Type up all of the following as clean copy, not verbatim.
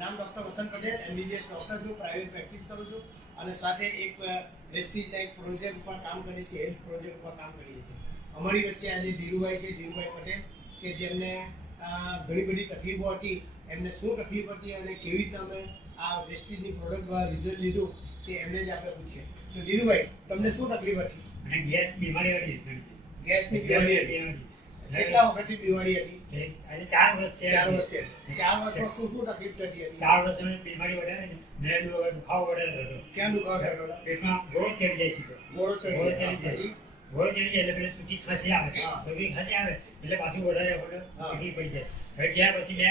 નામ ડૉક્ટર વસંત Patel, MBBS doctor છું, private practice કરું છું અને સાથે એક વેસ્ટીજના એક પ્રોજેક્ટ ઉપર કામ કરીએ છીએ, હેલ્થ પ્રોજેક્ટ ઉપર કામ કરીએ છીએ. અમારી વચ્ચે આજે ધીરુભાઈ છે, ધીરુભાઈ પટેલ, કે જેમને ઘણી બધી તકલીફો હતી. એમને શું તકલીફ હતી અને કેવી રીતના અમે આ વેસ્ટીજની પ્રોડક્ટ દ્વારા રિઝલ્ટ લીધું તે એમને જ આપણે પૂછીએ. તો ધીરુભાઈ, તમને શું તકલીફ હતી? મને ગેસ બીમારી હતી. ગેસની બીમારી હતી. કેટલા વખતની બીમારી હતી? આજે 4 વર્ષ છે. 4 વર્ષ છે. 4 વર્ષમાં શું શું તકલીફ થતી હતી? 4 વર્ષની બીમારી વધારે ને મેં દુખાવો વધારે થતો. ક્યાં દુખાવો થતો? પેટમાં ગોળ ચડી જાય છે. ગોળો ચડી જાય. ગોળ ચડી જાય એટલે પેલી સૂકી ખસી આવે. સૂકી ખસી આવે એટલે પાછું વધારે તકલીફ પડી જાય. હવે ત્યાર પછી મેં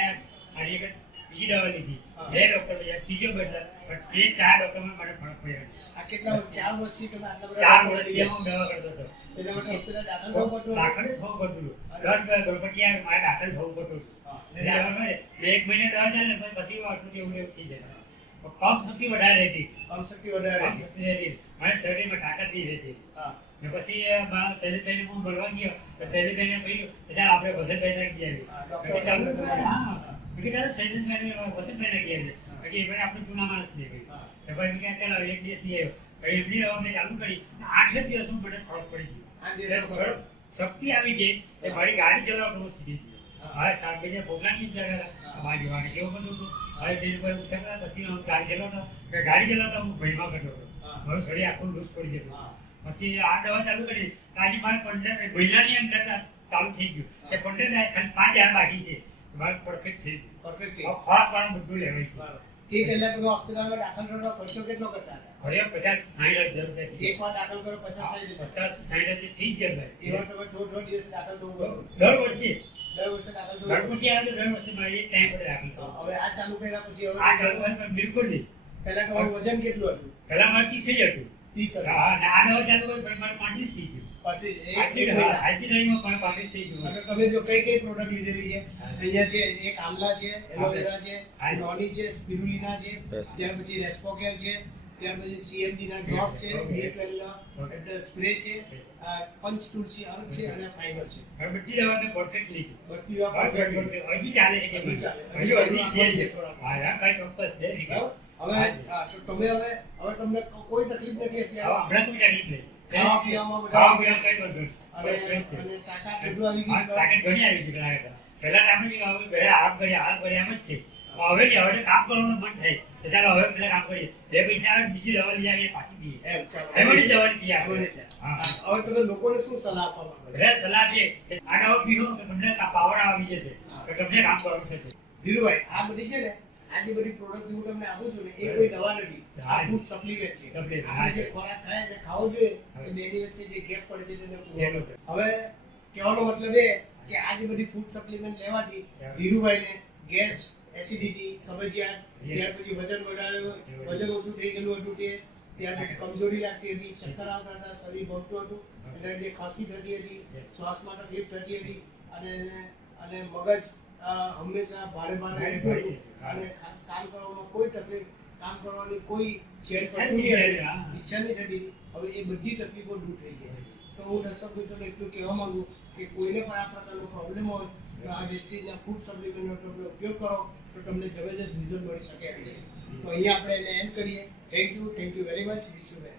આની એક બીજી દવા લીધી. 2 ડોક્ટર ગયા, ત્રીજો બદલા, પણ 4 ડોક્ટરમાં મને ફરક પડ્યો. આ કેટલા 4 વર્ષથી તમે આટલા બધા 4 વર્ષથી હું દવા કરતો હતો. એના માટે હોસ્પિટલ દાખલ થવું પડતું? દાખલ થવું પડતું. દર ગણપતિ આવે મારે દાખલ થવું પડતું. એક મહિને દવા ચાલે ને પછી આટલું એવું થઈ જાય. કમ શક્તિ વધારે રહેતી. કમ શક્તિ વધારે રહેતી. મને શરીરમાં તાકાત નહીં રહેતી. ને પછી શૈલેષભાઈને હું મળવા ગયો તો શૈલેષભાઈને કહ્યું કે ચાલ આપણે વસંતભાઈ ગયા શૈલેષભાઈને વસંતભાઈ ગયા આપણે જૂના માણસ છે તો ભાઈ મેં ચાલો એક દિવસ આવ્યો એમની દવા મેં ચાલુ કરી 8 દિવસમાં મને ફરક પડી ગયો. શક્તિ આવી ગઈ એ મારી ગાડી ચલાવવાનું હું શીખી ગયો. મારે શાકભાજી પોગલાની જ મારી જોવાની એવું બધું હતું. હવે દિલભાઈ ઉઠ્યા પછી હું ગાડી ચલાવતા હું ભયમાં કરતો હતો. મારું શરીર આખું લૂઝ પડી જતું. પછી આ દવા ચાલુ કરી આજે મારે 15 મહિનાની અંદર ચાલુ થઈ ગયું કે 15 ખાલી 5 વાર બાકી છે મારે પરફેક્ટ થઈ ગયું. પરફેક્ટ ખોરાક પણ બધું લેવાય છે. તે પહેલા તમે હોસ્પિટલમાં દાખલ કરવાનો ખર્ચો કેટલો કરતા હતા? ઘરે 50-60 હજાર રૂપિયા. એકવાર દાખલ કરો 50-60 થઈ જ જાય. એવા તમે થોડો દિવસ દાખલ થવું પડે. દર વર્ષે દાખલ થવું. ગણપતિ આવે તો દર વર્ષે મારે એક ટાઈમ પર દાખલ થવું. હવે આ ચાલુ કર્યા પછી હવે આ ચાલુ કર્યા બિલકુલ નહીં. પહેલા તમારું વજન કેટલું હતું? પહેલા મારે 30 જ હતું. 30. હા, અને આ દવા ચાલુ કરી મારે 35 થઈ ગયું. આજની તારીખમાં 35 થઈ ગયું. તમે જો કઈ પ્રોડક્ટ લીધેલી છે? અહીંયા છે એક આમલા છે, એલોવેરા છે, નોની છે, સ્પિરુલિના છે, ત્યાર પછી રેસ્પોકેર છે, ત્યાર પછી CMD ના ડ્રોપ છે, B12 નો સ્પ્રે છે, પંચ તુલસી અર્ક છે અને ફાઈબર છે. બધી દવા મેં પરફેક્ટ લીધી. બધી દવા પરફેક્ટ હજી ચાલે છે કે હજી છે. હા, કઈ ચોક્કસ દે હવે તો તમે હવે તમને કોઈ તકલીફ નથી અત્યારે? હમણાં કોઈ તકલીફ નહીં. ખાવા પીવામાં ખાવા પીવા કઈ વાંધો નહીં. અને તાકાત બધું આવી ગયું. તાકાત ઘણી આવી ગઈ પહેલા આપણે ઘરે આરામ કર્યા એમ જ છે. હવે કામ કરવાનું મન થાય કે ચાલો હવે પેલા કામ કરીએ, 2 પૈસા આવે બીજી દવા લઈ આવીએ પાછી પીએ એમ દવા પીએ. હવે તમે લોકોને શું સલાહ આપવા માંગો? સલાહ છે કે આ દવા પીવો તો તમને પાવર આવી જશે, તો તમને કામ કરવાનું થશે. ધીરુભાઈ, આ બધી છે ને, આ જે બધી પ્રોડક્ટ હું તમને આપું છું ને, એ કોઈ દવા નથી. આ ફૂડ સપ્લિમેન્ટ છે. આપણે જે ખોરાક ખાય ને ખાવો જોઈએ એ બેની વચ્ચે જે ગેપ પડે છે તેને પૂરો. હવે કહેવાનો મતલબ એ કે આ જે બધી ફૂડ સપ્લિમેન્ટ લેવાથી ધીરુભાઈને ગેસ, એસિડિટી, કબજિયાત, ત્યાર પછી વજન ઓછું થઈ ગયેલું હતું તે, ત્યાર પછી કમજોરી લાગતી હતી, ચક્કર આવતા હતા, શરીર ભમતું હતું, એટલે ખાંસી થતી હતી, શ્વાસમાં તકલીફ થતી હતી અને મગજ હંમેશા ભારે રહેતું હતું અને કામ કરવામાં કોઈ તકલીફ, કામ કરવાની કોઈ ઈચ્છા નહીં થતી. હવે એ બધી તકલીફો દૂર થઈ ગઈ છે. તો હું દર્શક મિત્રોને એટલું કહેવા માંગુ કે કોઈને પણ આ પ્રકારનો પ્રોબ્લેમ હોય તો આ વેસ્ટેજના ફૂડ સપ્લિમેન્ટનો તમે ઉપયોગ કરો તો તમને જબરજસ્ત રિઝલ્ટ મળી શકે એમ છે. તો અહીંયા આપણે એને એન્ડ કરીએ. Thank you very much. Wish you well.